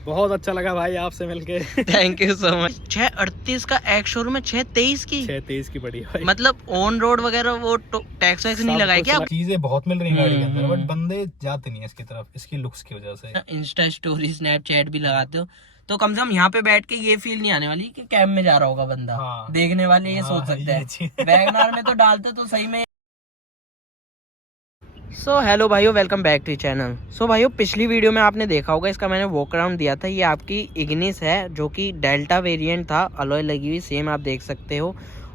बहुत अच्छा लगा भाई आपसे मिलके। Thank you so much. 638 का एक शोरूम में 623 की 623 की बड़ी भाई। मतलब ऑन रोड वगैरह वो टैक्स वैक्स नहीं लगाए क्या? चीजें बहुत मिल रही हैं गाड़ी के अंदर, बट बंदे जाते नहीं है इसकी तरफ, इसकी लुक्स की वजह से। इंस्टा स्टोरी स्नैपचैट भी लगाते हो तो कम से कम यहाँ पे बैठ के ये फील नहीं आने वाली कि कैब में जा रहा होगा बंदा। हाँ। देखने वाले ये सोच सकते हैं। वैगनआर में तो डालते तो सही में। सो हेलो भाइयों, वेलकम बैक टू चैनल। सो भाइयों, पिछली वीडियो में आपने देखा होगा, इसका मैंने वॉक अराउंड दिया था। ये आपकी इग्निस है जो कि डेल्टा वेरिएंट था, अलॉय लगी हुई सेम आप देख सकते हो।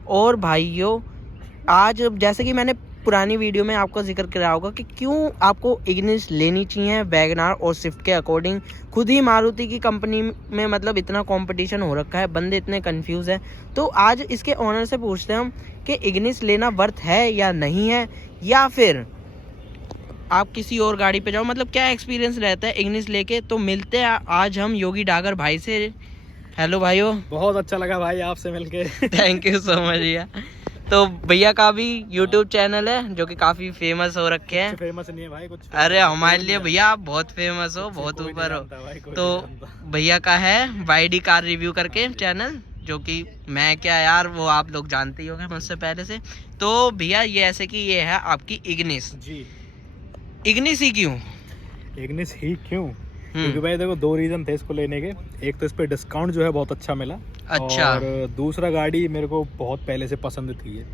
और भाइयों आज जैसे कि मैंने पुरानी वीडियो में आपको जिक्र कराया होगा कि क्यों आपको इग्निस लेनी चाहिए वैगनआर और स्विफ्ट के अकॉर्डिंग। खुद ही मारुति की कंपनी में मतलब इतना कंपटीशन हो रखा है, बंदे इतने कंफ्यूज है। तो आज इसके ओनर से पूछते हैं हम कि इग्निस लेना वर्थ है या नहीं है, या फिर आप किसी और गाड़ी पे जाओ, मतलब क्या एक्सपीरियंस रहता है इग्निस लेके। तो मिलते हैं आज हम योगी डागर भाई से। हेलो भाइयों। बहुत अच्छा लगा भाई आपसे मिलके। थैंक यू सो मच भैया। तो भैया का भी यूट्यूब चैनल है जो कि काफी फेमस हो रखे हैं। फेमस नहीं है भाई कुछ। अरे हमारे लिए भैया आप बहुत फेमस हो, बहुत ऊपर हो। तो भैया का है वाईडी कार रिव्यू करके चैनल, जो कि मैं क्या यार वो आप लोग जानते ही होंगे मुझसे पहले से। तो भैया ये ऐसे कि ये है आपकी इग्निस। जी। इग्निस ही क्यों? इग्निस ही क्यों? क्योंकि भाई देखो दो रीजन थे इसको लेने के। एक तो इस पे डिस्काउंट जो है बहुत अच्छा मिला। अच्छा। और दूसरा गाड़ी मेरे को बहुत पहले से पसंद थी है।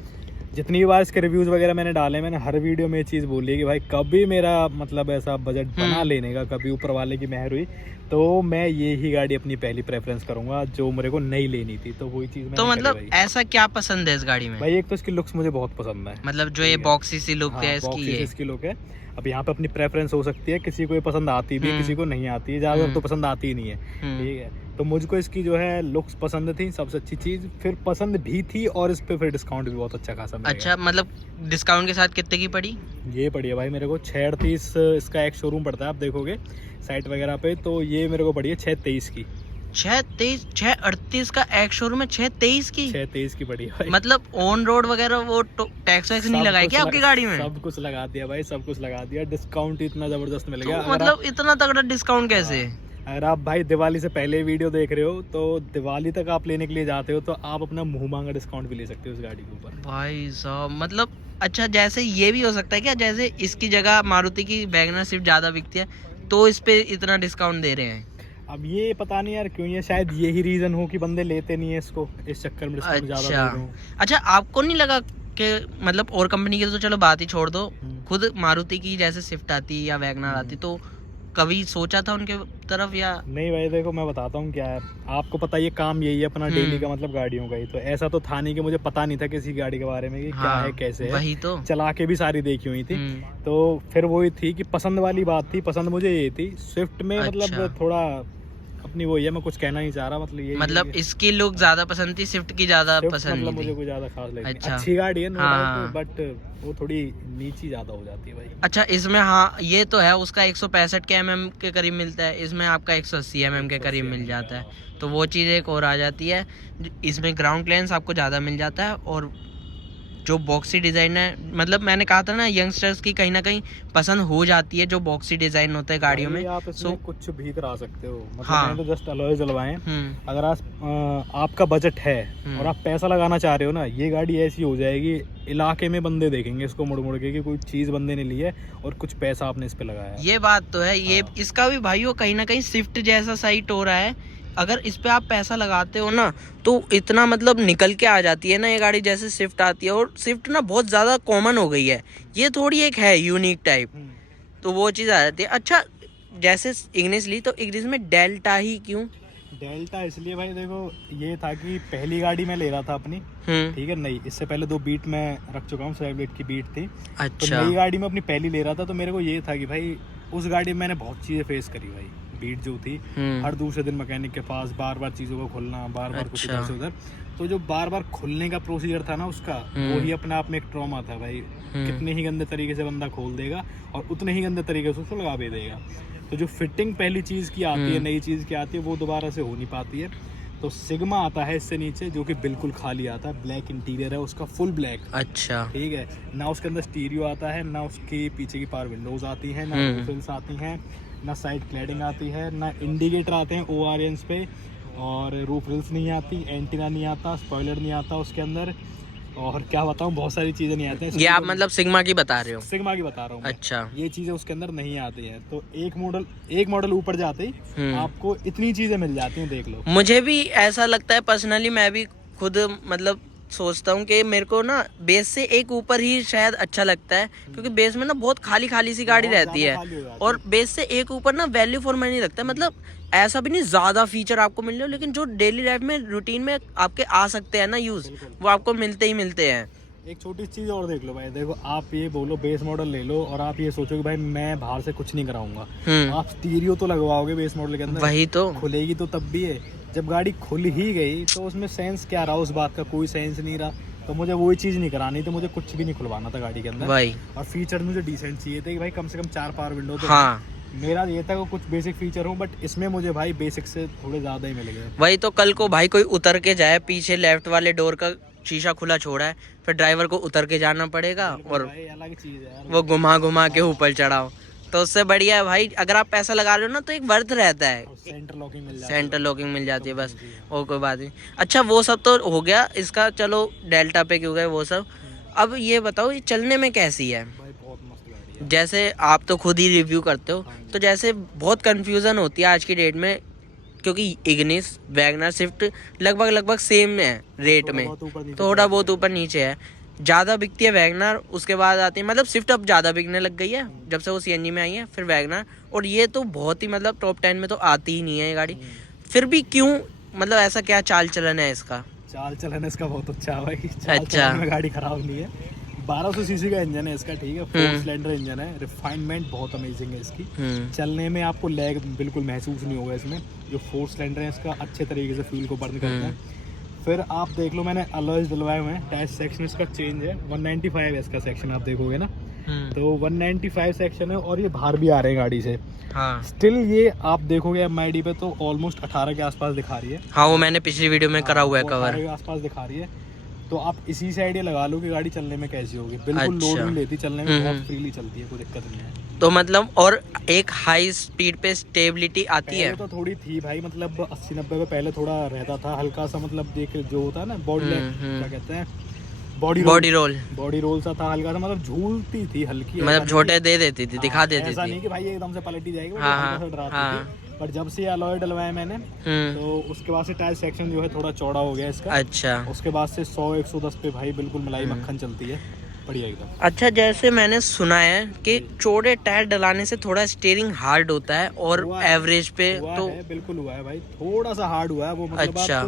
जितनी बार इसके रिव्यूज वगैरह मैंने डाले, मैंने हर वीडियो में ये चीज़ बोली है कि भाई कभी मेरा मतलब ऐसा बजट बना लेने का, कभी ऊपर वाले की मेहर हुई तो मैं ये ही गाड़ी अपनी पहली प्रेफरेंस करूंगा जो मेरे को नहीं लेनी थी। तो वही चीज़ तो मतलब ऐसा क्या पसंद है इस गाड़ी में? भाई एक तो इसकी लुक्स मुझे बहुत पसंद है, मतलब जो ये बॉक्सी सी लुक है इसकी, ये इसकी लुक है। अब यहाँ पे अपनी प्रेफरेंस हो सकती है, किसी को ये पसंद आती भी है, किसी को नहीं आती है, ज़्यादातर तो पसंद आती ही नहीं है। ठीक है, तो मुझको इसकी जो है लुक्स पसंद थी सबसे अच्छी चीज़, फिर पसंद भी थी, और इस पे फिर डिस्काउंट भी बहुत अच्छा खासा मिलेगा। अच्छा, मतलब डिस्काउंट के साथ कितने की पड़ी? ये पड़ी है भाई मेरे को 638, इसका एक शोरूम पड़ता है, आप देखोगे साइट वगैरह पे, तो ये मेरे को पड़ी है 623 की। 638 का एक शोरूम में 623 की? 623 की पड़ी है। मतलब ऑन रोड वगैरह वो टैक्स वैक्स नहीं लगाया क्या आपकी गाड़ी में? सब कुछ लगा दिया भाई, सब कुछ लगा दिया। डिस्काउंट इतना जबरदस्त मिल गया। तो मतलब इतना तगड़ा डिस्काउंट कैसे? अगर आप भाई दिवाली से पहले वीडियो देख रहे हो तो दिवाली तक आप लेने के लिए जाते हो तो आप अपना मुंह मांगा डिस्काउंट भी ले सकते हो उस गाड़ी के ऊपर भाई साहब। मतलब अच्छा, जैसे ये भी हो सकता है क्या, जैसे इसकी जगह मारुति की वैगनर सिर्फ ज्यादा बिकती है तो इस पे इतना डिस्काउंट दे रहे हैं? अब ये पता नहीं यार क्यों, ये शायद यही रीजन हो कि बंदे लेते नहीं है इसको, इस चक्कर में डिस्काउंट ज्यादा दे रहे हो। अच्छा, आपको नहीं लगा कि मतलब और कंपनी की तो चलो बात ही छोड़ दो, खुद मारुति की जैसे स्विफ्ट आती या वैगनर आती, तो कभी सोचा था उनके तरफ या नहीं? भाई देखो मैं बताता हूँ क्या है, आपको पता ये काम यही है अपना डेली का, मतलब गाड़ियों का ही। तो ऐसा तो था नहीं कि मुझे पता नहीं था किसी गाड़ी के बारे में कि क्या है कैसे है। वही तो चला के भी सारी देखी हुई थी। तो फिर वही थी कि पसंद वाली बात थी, पसंद मुझे ये थी स्विफ्ट में। मतलब थोड़ा अपनी वो है, मैं कुछ कहना नहीं चाह रहा, मतलब ये मतलब इसकी लुक ज्यादा पसंद थी, स्विफ्ट की ज्यादा पसंद मतलब नहीं मुझे थी। कोई ज्यादा खास लगी। अच्छा। अच्छी गाड़ी है हाँ। बट वो थोड़ी नीची ज्यादा हो जाती है भाई। अच्छा, इसमें हाँ ये तो है, उसका 165 के mm के करीब मिलता है, इसमें आपका 180 mm के करीब मिल जाता है। तो वो चीज़ एक और आ जाती है, इसमें ग्राउंड क्लियरेंस आपको ज़्यादा मिल जाता है। और जो बॉक्सी डिज़ाइन है, मतलब मैंने कहा था ना यंगस्टर्स की कहीं ना कहीं पसंद हो जाती है जो बॉक्सी डिज़ाइन होता है गाड़ियों में। आप इसमें कुछ भी करा सकते हो, मतलब हाँ। मैंने तो जस्ट अलॉय जलवाए हैं। अगर आपका बजट है और आप पैसा लगाना चाह रहे हो ना, ये गाड़ी ऐसी हो जाएगी, इलाके में बंदे देखेंगे इसको मुड़ मुड़ के कि कोई चीज़ बंदे ने ली है और कुछ पैसा आपने इस पे लगाया है। ये बात तो है। ये इसका भी भाइयों कहीं ना कहीं स्विफ्ट जैसा साइट हो रहा है। अगर इस पे आप पैसा लगाते हो ना तो इतना मतलब निकल के आ जाती है ना ये गाड़ी, जैसे स्विफ्ट आती है। और स्विफ्ट ना बहुत ज़्यादा कॉमन हो गई है, ये थोड़ी एक है यूनिक टाइप, तो वो चीज़ आ जाती है। अच्छा, जैसे इग्निस ली तो इग्निस में डेल्टा ही क्यों? डेल्टा इसलिए भाई देखो, ये था कि पहली गाड़ी मैं ले रहा था अपनी, ठीक है, नहीं इससे पहले 2 बीट मैं रख चुका हूँ, सेवलेट की बीट थी। अच्छा। तो नई गाड़ी में अपनी पहली ले रहा था, तो मेरे को ये था कि भाई उस गाड़ी में मैंने बहुत चीज़ें फेस करी भाई। बीट जो थी, हर दूसरे दिन मैकेनिक के पास, बार बार चीज़ों को खोलना, बार बार कुछ इधर से उधर। तो जो बार बार खुलने का प्रोसीजर था ना उसका, वो ही अपने आप में एक ट्रॉमा था भाई। कितने ही गंदे तरीके से बंदा खोल देगा और उतने ही गंदे तरीके से उसको लगा भी देगा। तो जो फिटिंग पहली चीज़ की आती है, नई चीज़ की आती है, वो दोबारा से हो नहीं पाती है। तो सिग्मा आता है इससे नीचे, जो कि बिल्कुल खाली आता है, ब्लैक इंटीरियर है उसका, फुल ब्लैक। अच्छा। ठीक है ना, उसके अंदर स्टीरियो आता है ना, उसकी पीछे की पावर विंडोज आती हैं, ना व्हील्स आती हैं, ना साइड क्लैडिंग आती है, ना इंडिकेटर आते हैं ORNs पे, और रूफ रिल्स नहीं आती, एंटीना नहीं आता, स्पॉइलर नहीं आता उसके अंदर, और क्या बताऊं बहुत सारी चीज़ें नहीं आती हैं। ये आप मतलब सिग्मा की बता रहे हो? सिग्मा की बता रहा हूँ। अच्छा, ये चीज़ें उसके अंदर नहीं आती हैं। तो एक मॉडल ऊपर जाते ही आपको इतनी चीज़ें मिल जाती हैं, देख लो। मुझे भी ऐसा लगता है पर्सनली, मैं भी खुद मतलब सोचता हूँ कि मेरे को ना बेस से एक ऊपर ही शायद अच्छा लगता है, क्योंकि बेस में ना बहुत खाली खाली सी गाड़ी रहती है, और बेस से एक ऊपर ना वैल्यू फॉर मनी लगता है। मतलब ऐसा भी नहीं ज़्यादा फीचर आपको मिल रहे हो, लेकिन जो डेली लाइफ में रूटीन में आपके आ सकते हैं ना यूज़, वो आपको मिलते ही मिलते हैं। एक छोटी चीज़ और देख लो भाई, देखो आप ये बोलो बेस मॉडल ले लो और आप ये सोचो कि भाई मैं बाहर से कुछ नहीं कराऊंगा, आप स्टीरियो तो लगवाओगे बेस मॉडल के अंदर, वही तो खुलेगी तो तब भी है। जब गाड़ी खुल ही गई तो उसमें सेंस क्या रहा, उस बात का कोई सेंस नहीं रहा। तो मुझे वही चीज़ नहीं करानी, तो मुझे कुछ भी नहीं खुलवाना था गाड़ी के अंदर। वही, और फीचर मुझे डिसेंट चाहिए थे कि भाई कम से कम 4 पावर विंडो तो हाँ, मेरा ये था कि कुछ बेसिक फीचर हो, बट इसमें मुझे भाई बेसिक से थोड़े ज़्यादा ही मिल गए। वही तो कल को भाई कोई उतर के जाए, पीछे लेफ्ट वाले डोर का शीशा खुला छोड़ा है, फिर ड्राइवर को उतर के जाना पड़ेगा और भाई अलग चीज़ है यार, वो घुमा घुमा के ऊपर चढ़ाओ। तो उससे बढ़िया है भाई, अगर आप पैसा लगा रहे हो ना तो एक वर्थ रहता है, सेंटर लॉकिंग मिल जाती है। सेंटर लॉकिंग मिल जाती है बस, और कोई बात नहीं। अच्छा वो सब तो हो गया इसका, चलो डेल्टा पे क्यों गए वो सब। अब ये बताओ ये चलने में कैसी है? भाई बहुत मस्त गाड़ी है। जैसे आप तो खुद ही रिव्यू करते हो, तो जैसे बहुत कंफ्यूजन होती है आज की डेट में, क्योंकि इग्निस वैगनर स्विफ्ट लगभग सेम है रेट में, थोड़ा बहुत ऊपर नीचे है। ज़्यादा बिकती है वैगनर, उसके बाद आती है मतलब स्विफ्ट अब ज़्यादा बिकने लग गई है जब से वो CNG में आई है, फिर वैगनर, और ये तो बहुत ही मतलब टॉप 10 में तो आती ही नहीं है ये गाड़ी। फिर भी क्यों, मतलब ऐसा क्या चाल चलन है इसका? चाल चलन इसका बहुत अच्छा है भाई। अच्छा, में गाड़ी खराब नहीं है। 1200 सीसी का इंजन है इसका, ठीक है, 4 सिलेंडर इंजन है, रिफाइनमेंट बहुत अमेजिंग है इसकी। चलने में आपको लैग बिल्कुल महसूस नहीं होगा इसमें। जो 4 सिलेंडर है इसका अच्छे तरीके से फ्यूल को बर्न करता है। फिर आप देख लो मैंने अलॉयज डलवाए हुए हैं, टायर सेक्शन इसका चेंज है, 195 है इसका सेक्शन, आप देखोगे ना तो 195 सेक्शन है, और ये बाहर भी आ रहे हैं गाड़ी से। हाँ स्टिल ये आप देखोगे MID पे तो ऑलमोस्ट 18 के आसपास दिखा रही है। हाँ, वो मैंने पिछली वीडियो में करा हुआ है कवर। 18 के आसपास दिखा रही है, तो आप इसी से आइडिया लगा लो कि गाड़ी चलने में कैसी होगी। बिल्कुल लोड नहीं लेती, चलने में बहुत फ्रीली चलती है, कोई दिक्कत नहीं है। तो मतलब और एक हाई स्पीड पे स्टेबिलिटी आती है? तो थोड़ी थी भाई, मतलब 80-90 पे पहले थोड़ा रहता था हल्का सा, मतलब देख जो होता है ना बॉडी क्या कहते हैं, बॉडी रोल सा था हल्का सा, मतलब झूलती थी हल्की, मतलब छोटे दे देती थी, दिखा देती ऐसा थी, नहीं कि भाई एकदम से पलटी जाएगी, हाँ, हल्का सा डराती थी। पर जब से अलॉय डलवाया मैंने तो उसके बाद से टायर सेक्शन जो है थोड़ा चौड़ा हो गया इसका। अच्छा, उसके बाद से 100-110 पे भाई बिल्कुल मलाई मक्खन चलती है, बढ़िया एकदम। अच्छा जैसे मैंने सुना है कि चौड़े टायर डलाने से थोड़ा स्टीयरिंग हार्ड होता है, और एवरेज पे तो बिल्कुल हुआ है भाई, थोड़ा सा हार्ड हुआ है वो, मतलब अच्छा,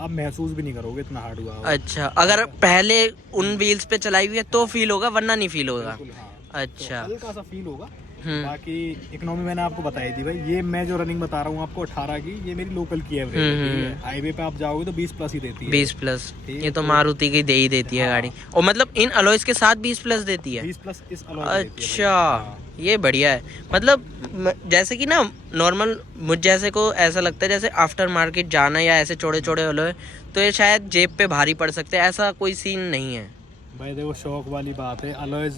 आप महसूस भी नहीं करोगे इतना हार्ड हुआ है। अच्छा, अगर पहले उन व्हील्स पे चलाई हुई है तो फील होगा, वरना नहीं फील होगा। अच्छा, तो हल्का सा फील होगा। बाकी इकोनॉमी मैंने आपको बताई थी भाई, ये मैं जो रनिंग बता रहा हूँ आपको 18 की, ये मेरी लोकल की एवरेज है। हाईवे पे आप जाओगे तो 20 प्लस ही देती है, 20 प्लस। ये तो मारुति की दे ही देती है गाड़ी, और मतलब इन अलॉयज के साथ 20 प्लस देती है? 20 प्लस इस अलॉय अच्छा, ये बढ़िया है। मतलब जैसे कि ना नॉर्मल मुझ जैसे को ऐसा लगता है जैसे आफ्टर मार्केट जाना या ऐसे चौड़े चौड़े अलॉय तो ये शायद जेब पे भारी पड़ सकते हैं, ऐसा कोई सीन नहीं है भाई। देखो शौक वाली बात है, अलॉयज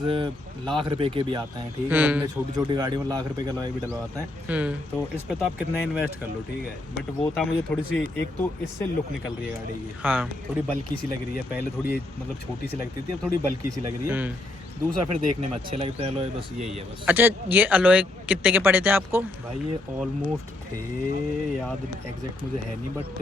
लाख रुपए के भी आते हैं, ठीक है, अपने छोटी छोटी गाड़ी में लाख रुपए के अलॉय भी डलवाते हैं। तो इस पे तो आप कितना इन्वेस्ट कर लो, ठीक है, बट वो था मुझे थोड़ी सी, एक तो इससे लुक निकल रही है गाड़ी की, हाँ, थोड़ी बल्की सी लग रही है, पहले थोड़ी मतलब छोटी सी लगती थी, अब थोड़ी बल्की सी लग रही है। दूसरा फिर देखने में अच्छे लगते हैं अलॉय, बस यही है बस। अच्छा, ये अलॉय कितने के पड़े थे आपको? भाई ये ऑलमोस्ट थे, याद एग्जैक्ट मुझे है नहीं, बट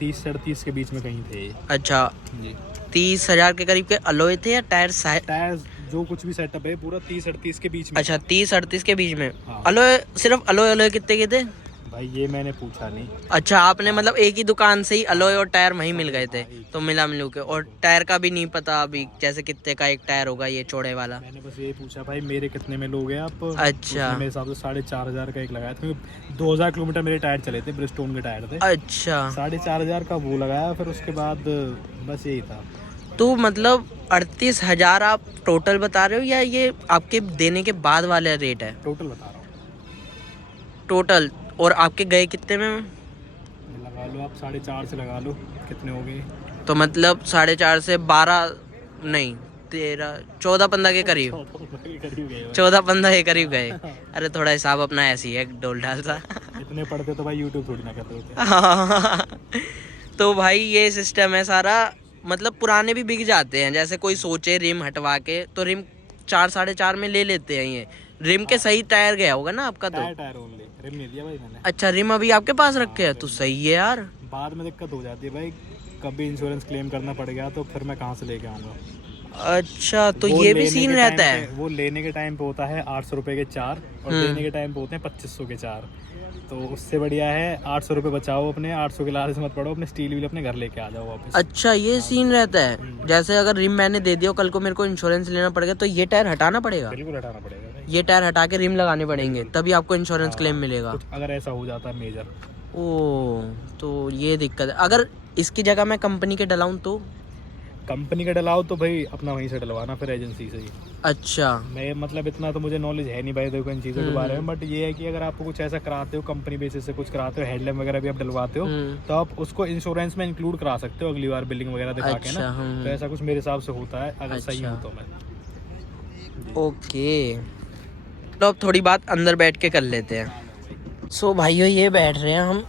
30-37 के बीच में कहीं थे। अच्छा जी, 30,000 के करीब के अलॉय थे या टायर? टायर जो कुछ भी सेटअप है पूरा 30-38 के बीच में। अच्छा, 30-38 के बीच में। हाँ। अलॉय सिर्फ अलॉय कितने के थे भाई? ये मैंने पूछा नहीं। अच्छा, आपने मतलब एक ही दुकान से ही अलॉय और टायर वहीं मिल गए थे, तो मिला मिलू के, और टायर का भी नहीं पता अभी जैसे कितने का एक टायर होगा ये चौड़े वाला? मैंने बस ये पूछा भाई मेरे कितने में लोगे आप। अच्छा, मेरे हिसाब से 4,500 का एक लगाया था, 2000 किलोमीटर मेरे टायर चले थे, ब्रिजस्टोन के टायर थे। अच्छा, 4,500 का वो लगाया, फिर उसके बाद बस यही था। तो मतलब 38,000 आप टोटल बता रहे हो या ये आपके देने के बाद वाला रेट है? टोटल बता रहा हूँ, टोटल। और आपके गए कितने में? लगा लो आप 4.5 से लगा लो, कितने हो गए? तो मतलब 4.5 से 12 नहीं, 14-15 के करीब, 14-15 के करीब गए। अरे थोड़ा हिसाब अपना ऐसी है, डोल डाल सा। इतने पढ़ते तो भाई यूट्यूब थोड़ी ना करते होते। तो भाई ये सिस्टम है सारा, मतलब पुराने भी बिक जाते हैं। जैसे कोई सोचे रिम हटवा के, तो रिम 4-4.5 में ले लेते हैं। ये रिम के सही टायर गया होगा ना आपका? तो टायर ओनली, रिम नहीं दिया भाई मैंने। अच्छा, रिम अभी आपके पास रखे हैं, तो सही है यार। बाद में दिक्कत हो जाती है भाई, कभी इंश्योरेंस क्लेम करना पड़ गया तो फिर मैं कहाँ से लेके आऊँगा। अच्छा, तो ये भी सीन रहता है। वो लेने के टाइम पे होता है 800 रुपये के 4, और देने के टाइम पे होते हैं 2500 के 4। तो उससे बढ़िया है 800 रुपये बचाओ अपने, 800 के लालच मत पड़ो, अपने स्टील व्हील अपने घर लेके आ जाओ वापस। अच्छा, ये सीन रहता है। जैसे अगर रिम मैंने दे दिया, कल को मेरे को इंश्योरेंस लेना पड़ेगा, तो ये टायर हटाना पड़ेगा? बिल्कुल हटाना पड़ेगा भाई। ये टायर हटा के रिम लगाने पड़ेंगे, तभी आपको इंश्योरेंस क्लेम मिलेगा। कुछ अगर ऐसा हो जाता है मेजर। ओ, तो ये दिक्कत है। अगर इसकी जगह मैं कंपनी के डलाऊं तो? कंपनी का डलाओ तो भाई अपना वहीं से डलवाना, फिर एजेंसी से ही। अच्छा, मैं मतलब इतना तो मुझे नॉलेज है नहीं भाई देखो इन चीज़ों के बारे में, बट ये है कि अगर आपको कुछ ऐसा कराते हो, कंपनी बेसिस से कुछ कराते हो, हेडलैम्प वगैरह भी आप डलवाते हो, तो आप उसको इंश्योरेंस में इंक्लूड करा सकते हो अगली बार बिलिंग वगैरह दिखा के ना। तो ऐसा कुछ मेरे हिसाब से होता है, अगर सही हो तो। मैं ओके, तो अब थोड़ी बात अंदर बैठ के कर लेते हैं। सो भाइयों, ये बैठ रहे हैं हम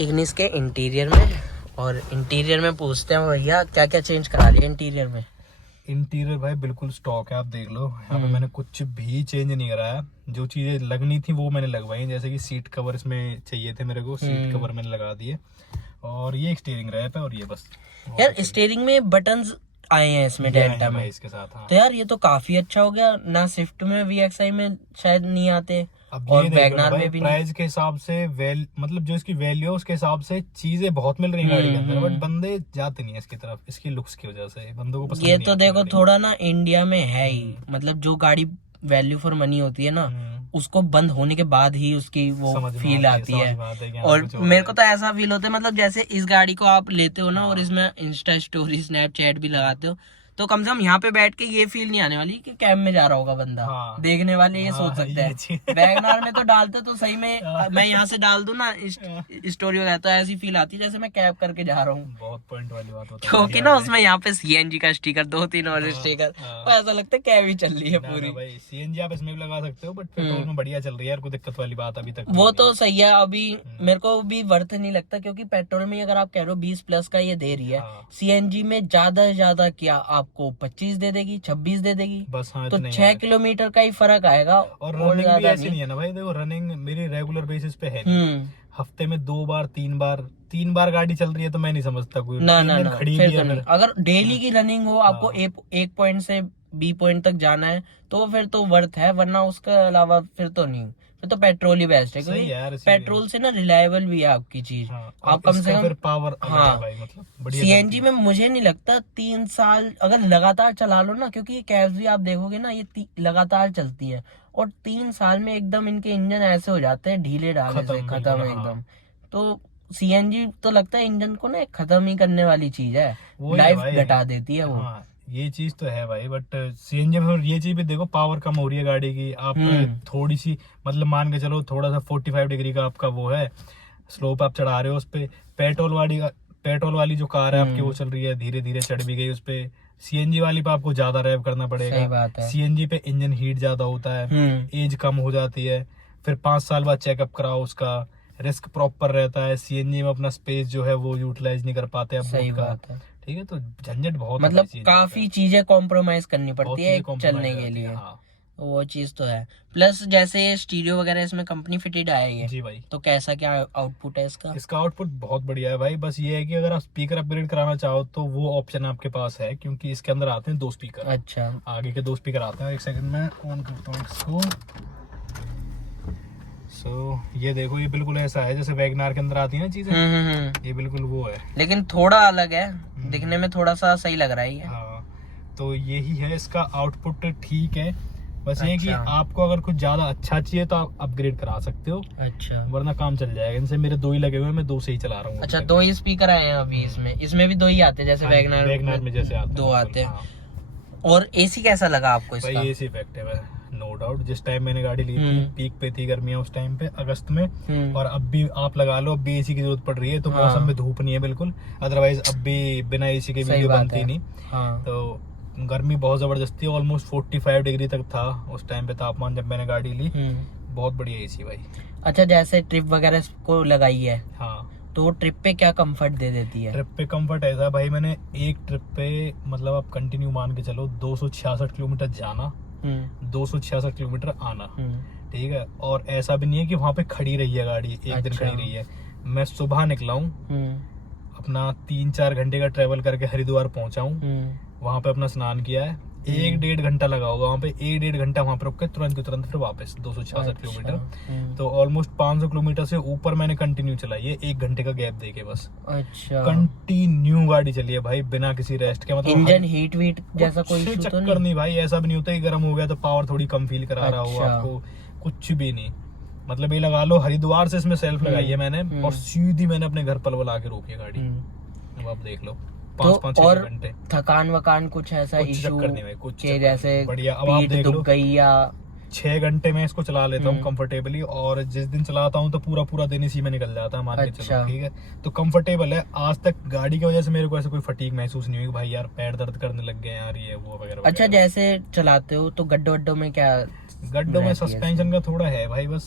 इग्निस के इंटीरियर में, और इंटीरियर में पूछते हैं भैया क्या क्या चेंज करा रही है इंटीरियर में। इंटीरियर भाई बिल्कुल स्टॉक है, आप देख लो यहाँ पे मैंने कुछ भी चेंज नहीं कराया। जो चीजें लगनी थी वो मैंने लगवाई, जैसे कि सीट कवर इसमें चाहिए थे मेरे को, सीट कवर मैंने लगा दिए, और ये स्टीयरिंग रैप है, और ये बस। यार स्टीयरिंग में बटन्स आए हैं इसमें डेल्टा में इसके साथ। हाँ। तो यार ये तो काफी अच्छा हो गया ना। स्विफ्ट में VXI में शायद नहीं आते, अब और ये देखो ना वैगनार भाई, में भी प्राइस के हिसाब से मतलब जो इसकी वैल्यू है उसके हिसाब से चीजें बहुत मिल रही है गाड़ी के अंदर, बट बंदे जाते नहीं है इसकी तरफ, इसकी लुक्स की वजह से बंदों को पसंद ये नहीं तो आती देखो गाड़ी। थोड़ा ना इंडिया में है ही, मतलब जो गाड़ी वैल्यू फॉर मनी होती है ना, उसको बंद होने के बाद ही उसकी वो फील आती है। और मेरे को तो ऐसा फील होता है, मतलब जैसे इस गाड़ी को आप लेते हो ना, और इसमें इंस्टा स्टोरी स्नैपचैट भी लगाते हो, तो कम से कम यहाँ पे बैठ के ये फील नहीं आने वाली कि कैब में जा रहा होगा बंदा। हाँ। देखने वाले ये सोच सकते हैं। वैगनार में तो डालते तो सही में, मैं यहाँ से डाल दूं ना स्टोरी वगैरह, तो ऐसी फील आती है जैसे मैं कैब करके जा रहा हूँ। बहुत पॉइंट वाली बात होती है, क्योंकि ना उसमें यहाँ पे CNG का स्टिकर, 2-3 और स्टिकर, तो ऐसा लगता है कैब ही चल रही है पूरी। भाई CNG आप इसमें भी लगा सकते हो, बट पेट्रोल में बढ़िया चल रही है यार, कोई दिक्कत वाली बात अभी तक वो तो सही है। अभी मेरे को भी वर्थ नहीं लगता, क्योंकि पेट्रोल में अगर आप कह रहे हो 20+ का ये दे रही है, CNG में ज्यादा से ज्यादा क्या आपको 25 दे देगी, 26 दे देगी, बस। हाँ, तो 6 किलोमीटर का ही फर्क आएगा। और रनिंग भी ऐसी नहीं है ना भाई, देखो रनिंग मेरी रेगुलर बेसिस पे है, हफ्ते में 2 बार 3 बार गाड़ी चल रही है, तो मैं नहीं समझता कोई ना खड़ी फिर भी तो है। नहीं। अगर डेली की रनिंग हो, आपको एक पॉइंट से B पॉइंट तक जाना है, तो फिर तो वर्थ है, वरना उसके अलावा फिर तो नहीं। फिर तो पेट्रोल ही बेस्ट है, क्योंकि पेट्रोल से ना रिलायबल भी है आपकी चीज। आप कम से कम पावर। हाँ, CNG में मुझे नहीं लगता 3 साल अगर लगातार चला लो ना, क्योंकि ये कैब्स भी आप देखोगे ना, ये लगातार चलती है, और 3 साल में एकदम इनके इंजन ऐसे हो जाते हैं ढीले ढाले से, खत्म एकदम। तो CNG तो लगता है इंजन को ना खत्म ही करने वाली चीज है, लाइफ घटा देती है वो। ये चीज तो है भाई, बट CNG में ये चीज भी देखो, पावर कम हो रही है गाड़ी की। आप थोड़ी सी मतलब मान के चलो, थोड़ा सा 45 डिग्री का आपका वो है स्लोप, आप चढ़ा रहे हो उस पे, पेट्रोल वाली जो कार है आपकी वो चल रही है, धीरे धीरे चढ़ भी गई उस पे। CNG वाली पे आपको ज्यादा रैप करना पड़ेगा। CNG पे इंजन हीट ज्यादा होता है, एज कम हो जाती है, फिर 5 साल बाद चेकअप कराओ, उसका रिस्क प्रॉपर रहता है। CNG में अपना स्पेस जो है वो यूटिलाइज नहीं कर पाते आप। सही बात है। ठीक है, तो झंझट बहुत, मतलब काफी चीजें कॉम्प्रोमाइज करनी पड़ती है चलने के लिए। वो चीज तो है। प्लस जैसे स्टीरियो वगैरह इसमें कंपनी फिटेड आया है जी भाई, तो कैसा क्या आउटपुट है इसका? इसका आउटपुट बहुत बढ़िया है भाई। बस ये है कि अगर आप स्पीकर अपग्रेड कराना चाहो तो वो ऑप्शन आपके पास है, क्योंकि इसके अंदर आते हैं 2 स्पीकर। अच्छा, आगे के 2 स्पीकर आते हैं। एक सेकंड में ऑन करता हूँ इसको। ये देखो, ये बिल्कुल ऐसा है जैसे वैगनार के अंदर आती है ना चीजें, ये बिल्कुल वो है, लेकिन थोड़ा अलग है दिखने में, थोड़ा सा सही लग रहा है ये। हाँ, तो यही है इसका आउटपुट। ठीक है, बस ये कि आपको अगर कुछ ज्यादा अच्छा चाहिए तो आप अपग्रेड करा सकते हो। अच्छा, वरना काम चल जाएगा। इनसे मेरे 2 ही लगे हुए हैं, मैं 2 से ही चला रहा हूँ। अच्छा, 2 ही स्पीकर आए हैं अभी इसमें भी 2 ही आते हैं, जैसे वैगनार में जैसे आते 2 आते हैं। और AC कैसा लगा आपको इसका? भाई AC इफेक्टिव है, नो डाउट। जिस टाइम मैंने गाड़ी ली थी पीक पे थी गर्मियां उस टाइम पे, अगस्त में, और अब भी आप लगा लो, अब भी AC की जरूरत पड़ रही है। तो मौसम में धूप नहीं है बिल्कुल, अदरवाइज अब भी बिना AC के वीडियो बनती नहीं। तो गर्मी बहुत जबरदस्त थी, ऑलमोस्ट 45 डिग्री तक था उस टाइम पे तापमान जब मैंने गाड़ी ली। बहुत बढ़िया एसी भाई। अच्छा, जैसे ट्रिप वगैरह को लगाई है, हाँ, तो ट्रिप पे क्या कंफर्ट दे देती है? ट्रिप पे कंफर्ट ऐसा भाई, मैंने एक ट्रिप पे मतलब आप कंटिन्यू मान के चलो 266 किलोमीटर जाना, 266 किलोमीटर आना, ठीक है। और ऐसा भी नहीं है कि वहाँ पे खड़ी रही है गाड़ी, एक दिन खड़ी रही है। मैं सुबह निकला हूँ, अपना 3-4 घंटे का ट्रेवल करके हरिद्वार पहुंचा हूँ, वहाँ पे अपना स्नान किया है, 1-1.5 घंटा लगा होगा वहाँ पे, 1-1.5 घंटा वहाँ पे रुक के तुरंत के तुरंत फिर वापस 266 किलोमीटर। तो ऑलमोस्ट 500 किलोमीटर से ऊपर मैंने कंटिन्यू चलाई है, 1 घंटे का गैप देके बस। अच्छा, कंटिन्यू गाड़ी चली है भाई, बिना किसी रेस्ट के। मतलब इंजन हीट वीट जैसा कोई इशू तो चक्कर नहीं भाई, ऐसा भी नहीं होता कि गर्म हो गया तो पावर थोड़ी कम फील करा रहा हो आपको, कुछ भी नहीं। मतलब ये लगा लो हरिद्वार से इसमें सेल्फ लगाई है मैंने, और सीधी मैंने अपने घर पलवल आके रोकी है गाड़ी। अब आप देख लो, 5-6 घंटे। थकान वकान कुछ ऐसा इशू नहीं भाई, कुछ के जैसे बढ़िया। अब आप देख लो, गई या 6 घंटे में इसको चला लेता हूँ कंफर्टेबली, और जिस दिन चलाता हूँ तो पूरा दिन इसी में निकल जाता है, मान के चलो, ठीक है। तो कंफर्टेबल है, आज तक गाड़ी की वजह से मेरे को ऐसा कोई फटीग महसूस नहीं हुई भाई यार पैर दर्द करने लग गए यार, ये वो वगैरह। अच्छा, जैसे चलाते हो तो गड्ढों वड्ढों में क्या? गड्ढों में सस्पेंशन का थोड़ा है भाई, बस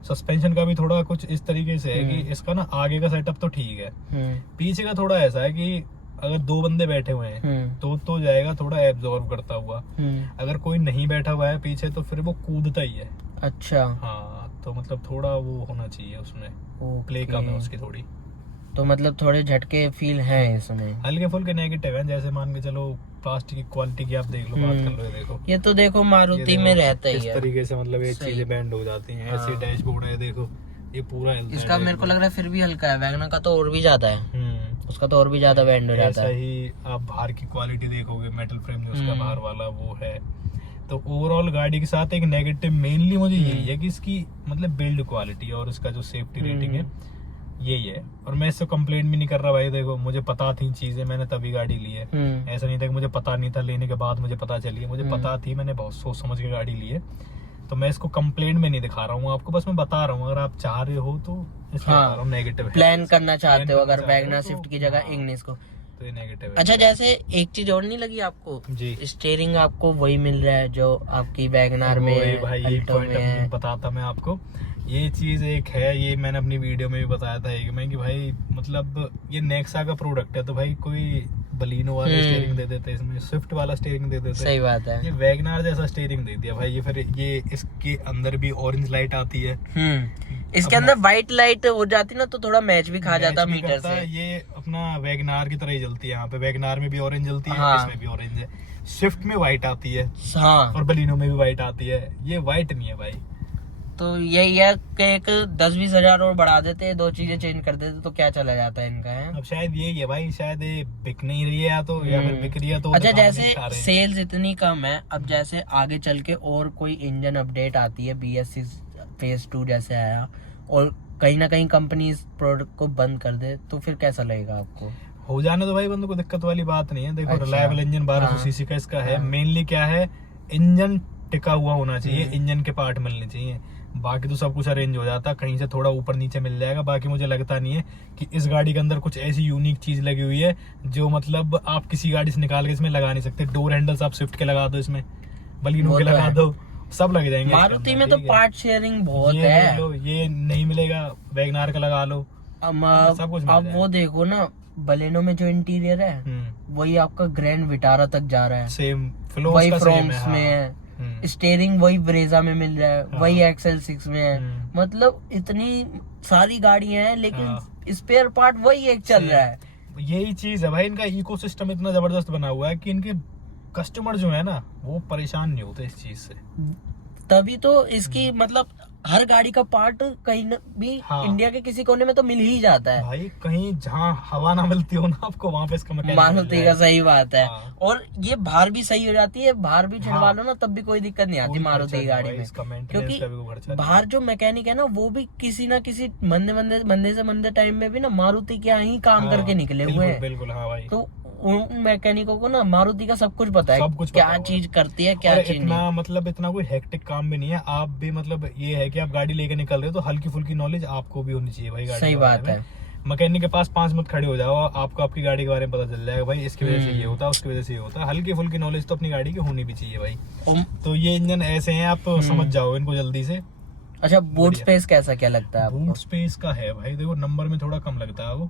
सस्पेंशन का भी थोड़ा कुछ इस तरीके से है कि इसका ना आगे का सेटअप तो ठीक है, पीछे का थोड़ा ऐसा है कि अगर 2 बंदे बैठे हुए हैं तो जाएगा थोड़ा एब्जॉर्ब करता हुआ, अगर कोई नहीं बैठा हुआ है पीछे तो फिर वो कूदता ही है। अच्छा, हाँ, तो मतलब थोड़ा वो होना चाहिए उसमें, प्ले कम है उसकी थोड़ी, तो मतलब थोड़े झटके फील हैं इसमें, हल्के फुल्के नेगेटिव हैं। जैसे मान के चलो प्लास्टिक की क्वालिटी की आप देख लो, बात कर लो, ये देखो, ये तो देखो मारुति में रहता ही है इस तरीके से, मतलब ये चीजें बैंड हो जाती हैं। ऐसे डैशबोर्ड है देखो, ये पूरा इसका मेरे को लग रहा है फिर भी हल्का है, वैगनर का तो और भी ज्यादा है, उसका तो और भी ज्यादा बैंड हो जाता है। ऐसा ही आप बाहर की क्वालिटी देखोगे, मेटल फ्रेम जो उसका बाहर वाला वो है। तो ओवरऑल गाड़ी के साथ एक नेगेटिव मेनली मुझे यही है कि इसकी मतलब बिल्ड क्वालिटी और इसका जो सेफ्टी रेटिंग है यही है। और मैं इससे कंप्लेंट भी नहीं कर रहा भाई, देखो मुझे पता थी चीजें, मैंने तभी गाड़ी ली है, ऐसा नहीं था कि मुझे पता नहीं था, लेने के बाद मुझे पता चली है, मुझे पता थी, मैंने बहुत सोच समझ के गाड़ी ली है। तो मैं इसको कंप्लेंट में नहीं दिखा रहा हूँ आपको, बस मैं बता रहा हूँ, अगर आप चाह रहे हो तो इसलिए बता रहा हूँ नेगेटिव प्लान करना चाहते हो अगर वैगनर स्विफ्ट की जगह इग्निस को, तो ये नेगेटिव है। अच्छा, जैसे एक चीज और नहीं लगी आपको जी, स्टीयरिंग आपको वही मिल रहा है जो आपकी वैगनर में है, भाई ये पॉइंट बताता मैं आपको, ये चीज एक है, ये मैंने अपनी वीडियो में भी बताया था एक में कि भाई मतलब ये नेक्सा का प्रोडक्ट है, तो भाई कोई बलिनो वाला स्टीयरिंग दे देते, इसमें स्विफ्ट वाला स्टीयरिंग दे देते। सही बात है, ये वैगनर जैसा स्टीयरिंग दे दिया भाई। ये फिर ये इसके अंदर भी ऑरेंज लाइट आती है, इसके अंदर व्हाइट लाइट हो जाती ना तो थोड़ा मैच भी खा जाता मीटर से। ये अपना वैगनर की तरह ही जलती है, यहाँ पे वैगनर में भी ऑरेंज जलती है, इसमें भी ऑरेंज है। स्विफ्ट में व्हाइट आती है, और बलिनो में भी व्हाइट आती है, ये व्हाइट नहीं है भाई। तो यही है कि एक 10-20 हजार और बढ़ा देते, 2 चीजें चेंज कर देते तो क्या चला जाता है इनका, है? अब शायद यही है भाई, शायद ये बिक नहीं रही है या तो, या फिर बिक रही है तो। अच्छा, जैसे सेल्स इतनी कम है, अब जैसे आगे चल के और कोई इंजन अपडेट आती है, BS6 फेज 2 जैसे आया, और कहीं ना कहीं कंपनी इस प्रोडक्ट को बंद कर दे, तो फिर कैसा लगेगा आपको? हो जाने तो भाई बंदे को, दिक्कत वाली बात नहीं है। देखो रिलायबल इंजन 1200 सीसी का इसका है। मेनली क्या है, इंजन टिका हुआ होना चाहिए, इंजन के पार्ट मिलने चाहिए, बाकी तो सब कुछ अरेंज हो जाता है, कहीं से थोड़ा ऊपर नीचे मिल जाएगा। बाकी मुझे लगता नहीं है कि इस गाड़ी के अंदर कुछ ऐसी यूनिक चीज लगी हुई है जो मतलब आप किसी गाड़ी से निकाल के इसमें लगा नहीं सकते। डोर हैंडल्स आप स्विफ्ट के लगा दो, इसमें बलिनो के लगा दो, सब लग जाएंगे। मारुति में तो पार्ट शेयरिंग बहुत है, ये नहीं मिलेगा, वैगनर का लगा लो, सब कुछ। अब वो देखो ना, बलेनो में जो इंटीरियर है वही आपका ग्रैंड विटारा तक जा रहा है, सेम वही फ्रॉम्स में है, स्टीयरिंग वही ब्रेजा में मिल रहा है, वही XL6 में है। मतलब इतनी सारी गाड़ियां हैं लेकिन स्पेयर पार्ट वही एक चल रहा है। यही चीज है भाई, इनका इकोसिस्टम इतना जबरदस्त बना हुआ है कि इनके कस्टमर जो है ना वो परेशान नहीं होते इस चीज से। तभी तो इसकी मतलब हर गाड़ी का पार्ट कहीं न भी इंडिया के किसी कोने में तो मिल ही जाता है भाई, कहीं जहाँ हवा ना मिलती हो ना आपको, वहाँ पे इसका मैकेनिक मारुति का। सही बात है। और ये बाहर भी सही हो जाती है, बाहर भी छिड़वा लो ना तब भी कोई दिक्कत नहीं आती मारुति की गाड़ी में, क्योंकि बाहर जो मैकेनिक है ना वो भी किसी ना किसी मंदे से मंदे टाइम में भी ना मारुति के यहाँ ही काम करके निकले हुए हैं। बिल्कुल हाँ भाई। तो उन मैकेनिकों को ना मारुति का सब कुछ पता है, सब कुछ क्या चीज करती है क्या चीज नहीं। मतलब इतना कोई हेक्टिक काम भी नहीं है। आप भी मतलब ये है कि आप गाड़ी लेके निकल रहे हो तो हल्की फुल्की नॉलेज आपको भी होनी चाहिए भाई गाड़ी। सही बात है। मैकेनिक के पास 5 मिनट खड़े हो जाओ, आपको आपकी गाड़ी के बारे में पता चल जाएगा भाई इसकी वजह से ये होता है, उसकी वजह से ये होता है। हल्की फुल्की नॉलेज तो अपनी गाड़ी की होनी भी चाहिए भाई। तो ये इंजन ऐसे हैं, आप समझ जाओ इनको जल्दी से। अच्छा, बूट स्पेस कैसा क्या लगता है आपको? बूट स्पेस का है भाई, देखो नंबर में थोड़ा कम लगता है वो,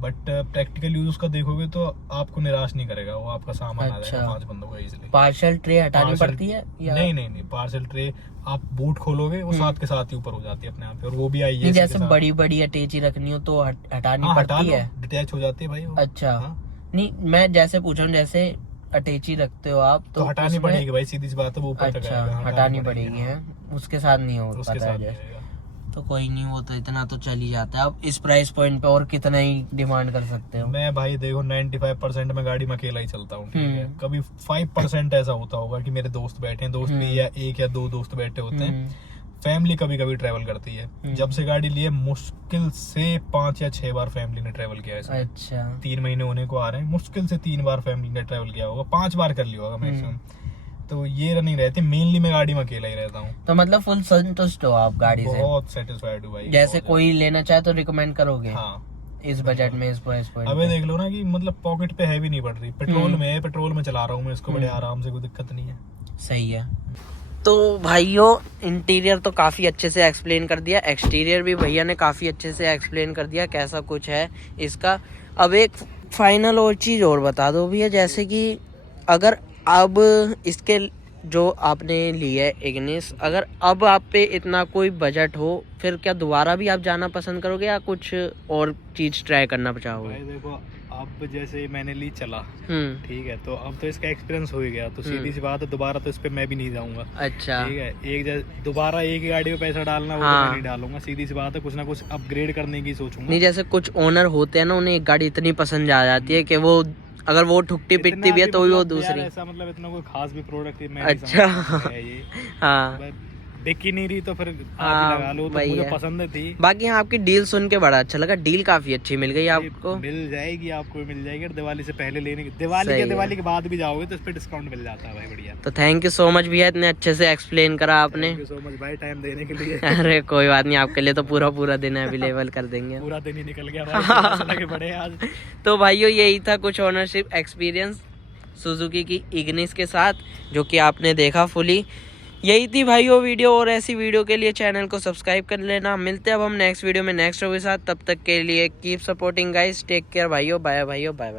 बट प्रैक्टिकल यूज उसका देखोगे तो आपको निराश नहीं करेगा वो, आपका सामान आ जाएगा 5 बंदों का इजीली। पार्सल ट्रे हटानी पड़ती है या नहीं, पार्सल ट्रे आप बूट खोलोगे वो साथ के साथ ही ऊपर हो जाती है अपने आप, और वो भी आई है जैसे बड़ी बड़ी अटैची रखनी हो तो हटानी पड़ती है, डिटैच हो जाती है भाई वो। अच्छा, नहीं मैं जैसे पूछ रहा हूँ, जैसे अटैची रखते हो आप तो हटानी पड़ेगी भाई, सीधी सी बात है, वो ऊपर अच्छा हटानी पड़ेगी है, उसके साथ नहीं हो पाता है। तो कोई नहीं, वो तो इतना तो चल ही जाता है। अब इस प्राइस पॉइंट पे और कितना ही डिमांड कर सकते हो? मैं भाई देखो 95% में गाड़ी में अकेला ही चलता हूँ, ठीक है। कभी 5% ऐसा होता होगा कि मेरे दोस्त बैठे हैं, दोस्त भी या 1 या 2 दोस्त बैठे होते हैं। फैमिली कभी कभी ट्रेवल करती है। जब से गाड़ी लिए मुश्किल से 5 या 6 बार फैमिली ने ट्रेवल किया है। अच्छा, 3 महीने होने को आ रहे हैं, मुश्किल से 3 बार फैमिली ने ट्रेवल किया होगा, 5 बार कर लिया होगा मैक्सिमम। तो ये रनिंग रहती है, मेनली मैं गाड़ी में अकेला ही रहता हूँ। तो मतलब फुल संतुष्ट हो आप गाड़ी से? बहुत सेटिस्फाइड हूँ भाई। जैसे कोई लेना चाहे तो रिकमेंड करोगे? हाँ, इस बजट में, इस प्राइस पॉइंट अबे देख लो ना कि मतलब पॉकेट पे हैवी नहीं पड़ रही, पेट्रोल में है, पेट्रोल में चला रहा हूँ मैं इसको बड़े आराम से, कोई दिक्कत नहीं है। सही है। तो भाइयों, इंटीरियर तो काफ़ी अच्छे से एक्सप्लेन कर दिया, एक्सटीरियर भी भैया ने काफ़ी अच्छे से एक्सप्लेन कर दिया कैसा कुछ है इसका। अब एक फाइनल और चीज़ और बता दो भैया, जैसे कि अगर अब इसके जो आपने लिया है इग्निस, अगर अब आप पे इतना कोई बजट हो, फिर क्या दोबारा भी आप जाना पसंद करोगे या कुछ और चीज़ ट्राई करना चाहोगे? भाई देखो, अब जैसे मैंने ली चला, ठीक है, तो अब तो इसका एक्सपीरियंस हो ही गया, तो सीधी सी बात है दोबारा तो इस पे मैं भी नहीं जाऊंगा। अच्छा, ठीक है, दोबारा एक ही गाड़ी पे पैसा डालना वो तो मैं नहीं डालूंगा, सीधी सी बात है, कुछ ना कुछ अपग्रेड करने की सोचूंगा। नहीं, जैसे कुछ ओनर होते हैं ना, उन्हें एक गाड़ी इतनी पसंद आ जाती है कि वो अगर वो ठुकती पिटती भी है तो वो दूसरी, ऐसा मतलब इतना कोई खास भी प्रोडक्ट मैं अच्छा है ये। हाँ, बिक ही नहीं रही तो फिर आप ही लगा लो, तो मुझे पसंद थी। बाकी यहाँ आपकी डील सुन के बड़ा अच्छा लगा, डील काफी अच्छी मिल गई आपको। मिल जाएगी, आपको मिल जाएगी। दिवाली से पहले लेने की, दिवाली के बाद भी जाओगे तो इस पे डिस्काउंट मिल जाता है भाई, बढ़िया। तो थैंक यू सो मच भैया, इतने अच्छे से एक्सप्लेन करा आपने। थैंक यू सो मच भाई टाइम देने के लिए। अरे कोई बात नहीं, आपके लिए तो पूरा दिन अवेलेबल कर देंगे। पूरा दिन ही निकल गया भाई, बड़े आज। तो भाइयों, यही था कुछ ओनरशिप एक्सपीरियंस सुजुकी की इग्निस के साथ, जो कि आपने देखा फुली। यही थी भाइयों वीडियो, और ऐसी वीडियो के लिए चैनल को सब्सक्राइब कर लेना। मिलते हैं अब हम नेक्स्ट वीडियो में नेक्स्ट वीडियो के साथ, तब तक के लिए keep supporting guys, take care भाइयों, बाय भाइयों, बाय बाय।